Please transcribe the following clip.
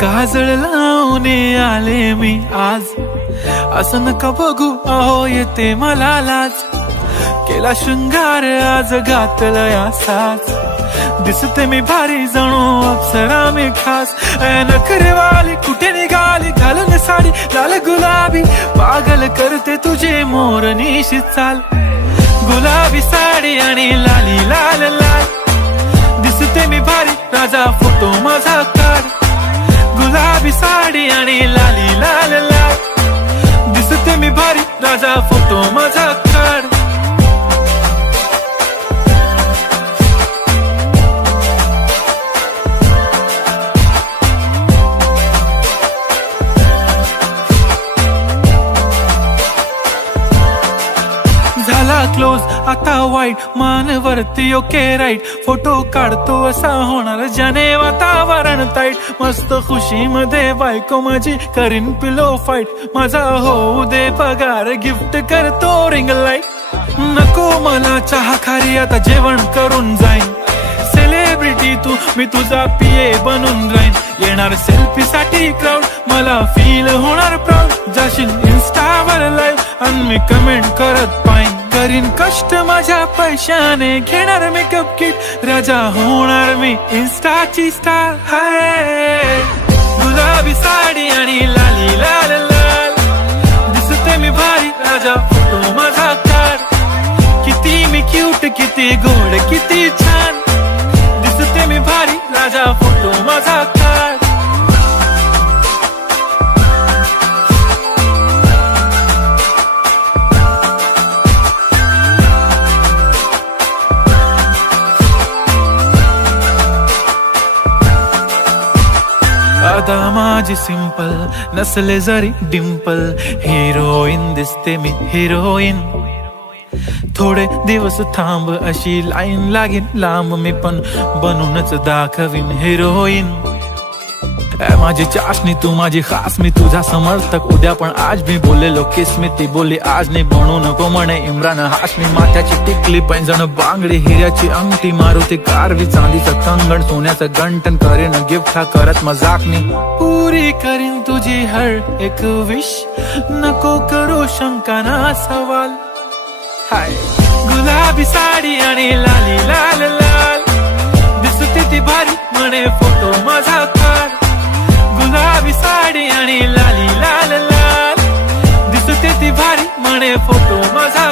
काजळ लावून आले मी आज, असं नका बघू अहो येते मला लाज। केला शृंगार आज घातला या साज, दिसते मी भारी जणू अप्सरा मी खास। नखरेवाली कुठे निघाली घालून साडी लाल गुलाबी, पागल करते तुझे मोरनीशी चाल। गुलाबी साडी आणि लाली लाल लाल, दिसते मी भारी राजा फोटो माझा काढ। गुलाबी साडी आणि लाली लाल लाल, दिसते मी भारी राजा फोटो माझा काढ। झाला क्लोज आता वाईट, मान वरती ओके राईट, फोटो काढतो असा होणार ज्याने वातावरण ताईट। मस्त खुशी मध्ये बायको माझी करीन पिलो फाईट, माझा होऊ दे पगार गिफ्ट करतो रिंग लाईट। नको मला चहा खारी आता जेवण करून जाईन, सेलिब्रिटी तू मी तुझा पीए बनून राहीन। येणार सेल्फी साठी क्राऊड मला फील होणार प्राऊड, जाशील इन्स्टावर लाईव्ह आणि मी कमेंट करत पाईन। करीन कष्ट माझ्या पैशाने घेणार मेकअप किट, राजा होणार मी इन्स्टाची स्टार। हाय गुलाबी साडी आणि लाली लाल लाल, दिसते मी भारी राजा फोटो माझा काढ। किती मी क्यूट किती गोड किती छान, दिसते मी भारी राजा फोटो माझा काढ। अदा माझी सिंपल नसले जरी डिंपल, हिरोईन दिसते मी हिरोईन। थोडे दिवस थांब अशी लाईन लागेल लांब, मी पण बनूनच दाखवीन हिरोईन। माझी चाशनी तू माझी खास, मी तुझा समर्थक उद्या पण आज मी बोललेलो किस मी, ती बोलली आज नाही बनू नको म्हणे इम्रान हाशमी। माथ्याची टिकली पैंजण बांगडी हिऱ्याची अंगठी, मारुती कारवी चांदीचं कंगण सोन्याचं गंटन, करीन गिफ्ट हा करत मजाकनी। पुरी करीन तुझी हर एक विश, नको करू शंका ना सवाल। हाय गुलाबी साडी आणि लाली लाल लाल, दिसते ती भारी म्हणे फोटो माझा काढ। गुलाबी साडी आणि लाली लाल लाल, दिसते ती भारी म्हणे फोटो माझा